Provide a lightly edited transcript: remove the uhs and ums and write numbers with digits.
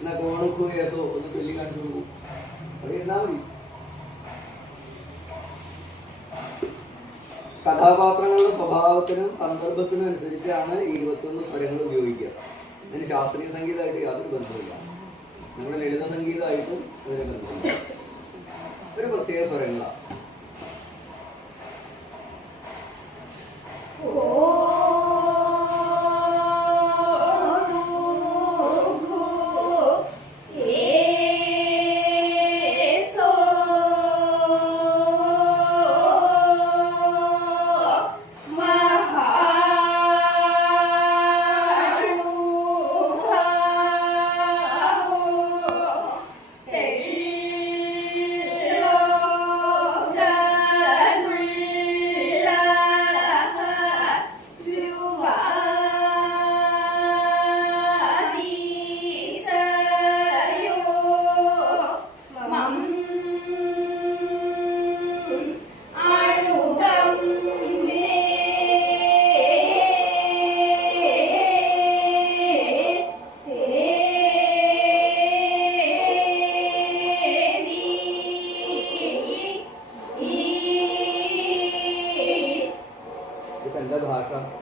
എന്നാ കോണക്കൂറിയതോ ഒന്ന് ചൊല്ലി കാണിച്ചു കൊടുക്കും. അത് എന്നാ മതി. കഥാപാത്രങ്ങളുടെ സ്വഭാവത്തിനും സന്ദർഭത്തിനും അനുസരിച്ചാണ് ഈ 21 സ്വരങ്ങൾ ഉപയോഗിക്കുക. ഇതിന് ശാസ്ത്രീയ സംഗീതമായിട്ട് യാതൊരു ബന്ധമില്ല. നമ്മുടെ ലളിത സംഗീതമായിട്ടും ഇതിന് ബന്ധമില്ല. ഒരു പ്രത്യേക സ്വരങ്ങളാണ്.